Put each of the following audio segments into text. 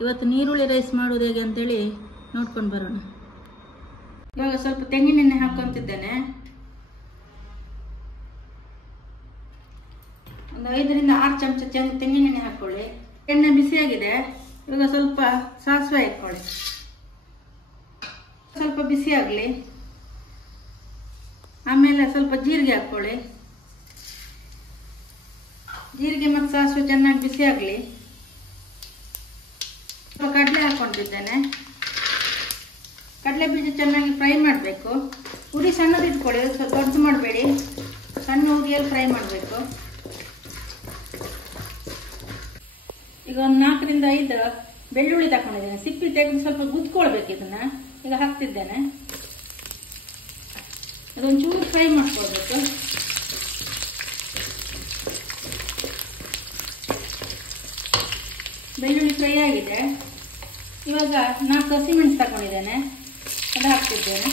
ಇವತ್ತು ನೀರುಳ್ಳಿ ರೈಸ್ ಮಾಡೋದು ಹೇಗೆ ಅಂತೇಳಿ ನೋಡ್ಕೊಂಡು ಬರೋಣ. ಇವಾಗ ಸ್ವಲ್ಪ ತೆಂಗಿನೆಣ್ಣೆ ಹಾಕ್ಕೊಂತಿದ್ದೇನೆ. ಒಂದು 5 ರಿಂದ 6 ಚಮಚ ತೆಂಗಿನೆಣ್ಣೆ ಹಾಕ್ಕೊಳ್ಳಿ. ಎಣ್ಣೆ ಬಿಸಿಯಾಗಿದೆ. ಇವಾಗ ಸ್ವಲ್ಪ ಸಾಸಿವೆ ಹಾಕ್ಕೊಳ್ಳಿ. ಸ್ವಲ್ಪ ಬಿಸಿ ಆಗಲಿ. ಆಮೇಲೆ ಸ್ವಲ್ಪ ಜೀರಿಗೆ ಹಾಕ್ಕೊಳ್ಳಿ. ಜೀರಿಗೆ ಮತ್ತು ಸಾಸಿವೆ ಚೆನ್ನಾಗಿ ಬಿಸಿ ಆಗಲಿ. ಸ್ವಲ್ಪ ಕಡಲೆ ಹಾಕ್ಕೊಂಡಿದ್ದೇನೆ. ಕಡಲೆ ಬೀಜ ಚೆನ್ನಾಗಿ ಫ್ರೈ ಮಾಡಬೇಕು. ಉರಿ ಸಣ್ಣದು ಇಟ್ಕೊಳ್ಳಿ, ದೊಡ್ಡದು ಮಾಡಬೇಡಿ, ಸಣ್ಣ ಉರಿಯಲ್ಲಿ ಫ್ರೈ ಮಾಡಬೇಕು. ಈಗ ಒಂದು 4 ರಿಂದ 5 ಬೆಳ್ಳುಳ್ಳಿ ತಗೊಂಡಿದ್ದೇನೆ. ಸಿಪ್ಪಿ ತೆಗೆದು ಸ್ವಲ್ಪ ಗುದ್ಕೊಳ್ಬೇಕು. ಇದನ್ನ ಈಗ ಹಾಕ್ತಿದ್ದೇನೆ. ಅದೊಂಚೂರು ಫ್ರೈ ಮಾಡ್ಕೊಳ್ಬೇಕು. ಬೆಳ್ಳುಳ್ಳಿ ಫ್ರೈ ಆಗಿದೆ. ಇವಾಗ 4 ಹಸಿಮೆಣಸು ತಗೊಂಡಿದ್ದೇನೆ, ಅದು ಹಾಕ್ತಿದ್ದೇನೆ.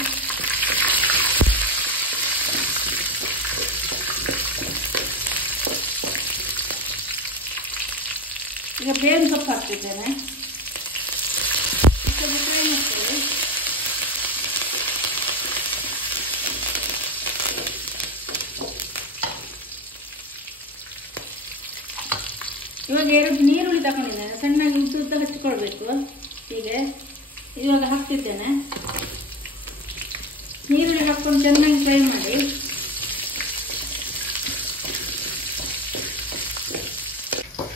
ಈಗ ಬೇವಿನ ಸೊಪ್ಪು ಹಾಕ್ತಿದ್ದೇನೆ. ಸ್ವಲ್ಪ ಫ್ರೈ ಮಾಡ್ಕೊಳ್ಳಿ. ಇವಾಗ 2 ನೀರುಳ್ಳಿ ತಗೊಂಡಿದ್ದೇನೆ, ಸಣ್ಣಾಗಿ ಉದ್ದ ಹಚ್ಕೊಳ್ಬೇಕು. ಹೀಗೆ ಇವಾಗ ಹಾಕ್ತಿದ್ದೇನೆ. ನೀರುಳ್ಳಿ ಹಾಕ್ಕೊಂಡು ಚೆನ್ನಾಗಿ ಫ್ರೈ ಮಾಡಿ.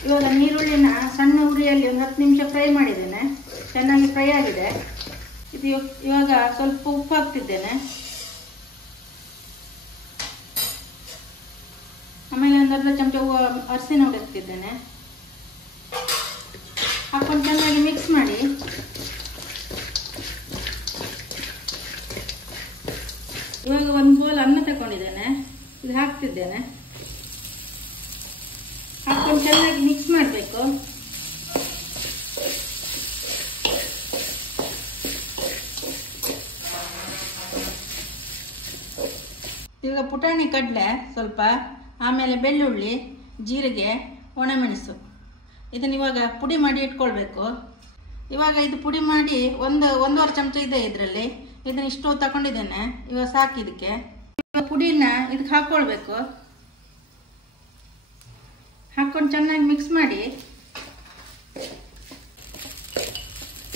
ಇವಾಗ ನೀರುಳ್ಳಿನ ಸಣ್ಣ ಉರಿಯಲ್ಲಿ ಒಂದು 10 ನಿಮಿಷ ಫ್ರೈ ಮಾಡಿದ್ದೇನೆ. ಚೆನ್ನಾಗಿ ಫ್ರೈ ಆಗಿದೆ. ಇದು ಇವಾಗ ಸ್ವಲ್ಪ ಉಪ್ಪು ಹಾಕ್ತಿದ್ದೇನೆ. ಆಮೇಲೆ ಒಂದು ಅರ್ಧ ಚಮಚ ಅರಿಶಿನ ಹುಡಿ ಹಾಕ್ತಿದ್ದೇನೆ. ಹಾಕೊಂಡು ಚೆನ್ನಾಗಿ ಮಿಕ್ಸ್ ಮಾಡಿ. ಇವಾಗ ಒಂದು ಬೌಲ್ ಅನ್ನ ತಗೊಂಡಿದ್ದೇನೆ, ಇದು ಹಾಕ್ತಿದ್ದೇನೆ. ಹಾಕೊಂಡು ಚೆನ್ನಾಗಿ ಮಿಕ್ಸ್ ಮಾಡಬೇಕು. ಇವಾಗ ಪುಟಾಣಿ ಕಡಲೆ ಸ್ವಲ್ಪ, ಆಮೇಲೆ ಬೆಳ್ಳುಳ್ಳಿ, ಜೀರಿಗೆ, ಒಣಮೆಣಸು, ಇದನ್ನ ಇವಾಗ ಪುಡಿ ಮಾಡಿ ಇಟ್ಕೊಳ್ಬೇಕು. ಇವಾಗ ಇದು ಪುಡಿ ಮಾಡಿ ಒಂದೂವರೆ ಚಮಚ ಇದೆ ಇದರಲ್ಲಿ. ಇದನ್ನ ಇಷ್ಟು ತಗೊಂಡಿದ್ದೇನೆ. ಇವಾಗ ಸಾಕು ಇದಕ್ಕೆ. ಇವಾಗ ಪುಡಿನ ಇದಕ್ಕೆ ಹಾಕ್ಕೊಳ್ಬೇಕು. ಹಾಕೊಂಡು ಚೆನ್ನಾಗಿ ಮಿಕ್ಸ್ ಮಾಡಿ.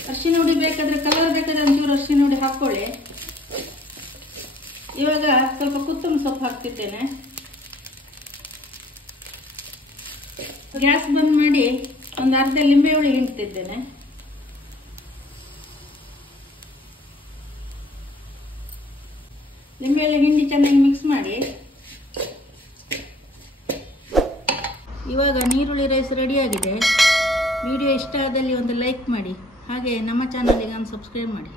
ಅರಿಶಿನ ಹುಡಿ ಬೇಕಾದ್ರೆ, ಕಲರ್ ಬೇಕಾದ್ರೆ ಒಂಚೂರು ಅರಿಶಿನ ಹುಡಿ ಹಾಕ್ಕೊಳ್ಳಿ. ಇವಾಗ ಸ್ವಲ್ಪ ಕೊತ್ತಂಬರಿ ಸೊಪ್ಪು ಹಾಕ್ತಿದ್ದೇನೆ. ಗ್ಯಾಸ್ ಬಂದ್ ಮಾಡಿ ಒಂದು ಅರ್ಧ ಲಿಂಬೆ ಹುಳಿ ಹಿಂಡ್ತಿದ್ದೇನೆ. ಲಿಂಬೆ ಹುಳಿ ಹಿಂಡಿ ಚೆನ್ನಾಗಿ ಮಿಕ್ಸ್ ಮಾಡಿ. ಇವಾಗ ನೀರುಳ್ಳಿ ರೈಸ್ ರೆಡಿಯಾಗಿದೆ. ವಿಡಿಯೋ ಇಷ್ಟ ಆದಲ್ಲಿ ಒಂದು ಲೈಕ್ ಮಾಡಿ, ಹಾಗೆ ನಮ್ಮ ಚಾನಲ್ಗೆ ಒಂದು ಸಬ್ಸ್ಕ್ರೈಬ್ ಮಾಡಿ.